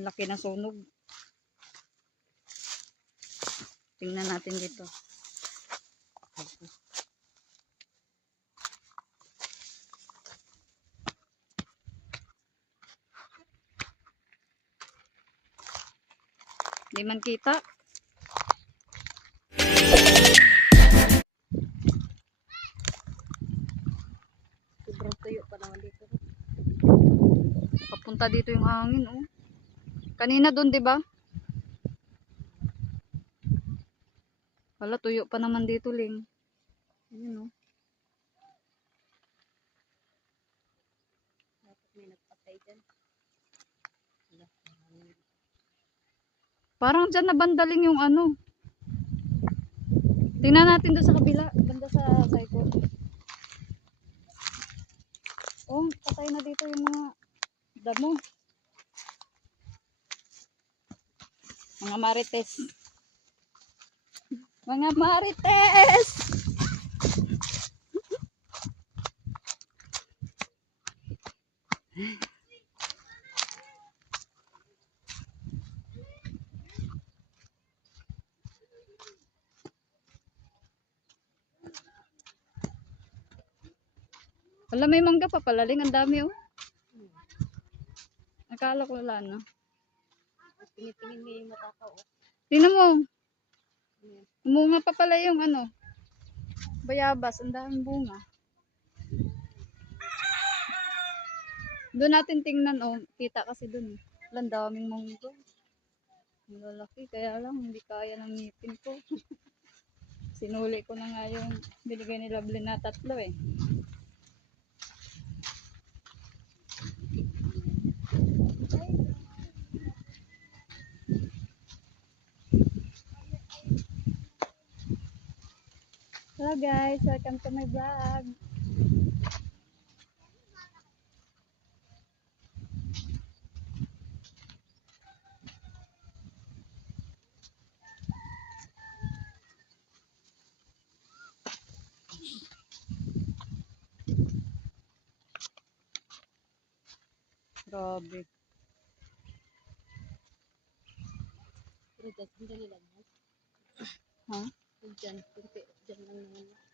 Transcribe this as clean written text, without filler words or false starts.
Laki na sunog. Tingnan natin dito. Di man kita. Sobrang tuyo pa naman dito. Papunta dito yung hangin, oh. Kanina doon, 'di ba? Wala, tuyo pa naman dito, Ling. Ayun, oh. Dapat may nagpatay dyan. Parang dyan na bandaling yung ano. Tingnan natin doon sa kabila. Banda sa cycle. Oh, patay na dito yung mga damo. Mga marites. Mga marites! Wala, may mangga pa pala, Ling. Ang dami, oh. Akala ko wala na. Tingin-tingin niya yung mata ko. Tingnan mo. Umunga pa pala yung ano. Bayabas. Ang daming bunga. Doon natin tingnan, oh. Kita kasi doon. Ang daming mangga. Ang lalaki. Kaya lang, hindi kaya ng ngipin ko. Sinuli ko na nga yung binigay ni Lovely na 3 eh. Hello guys, welcome to my vlog. Grabe. Pero dyan, sandali lang. Ha? Dyan, dyan lang naman.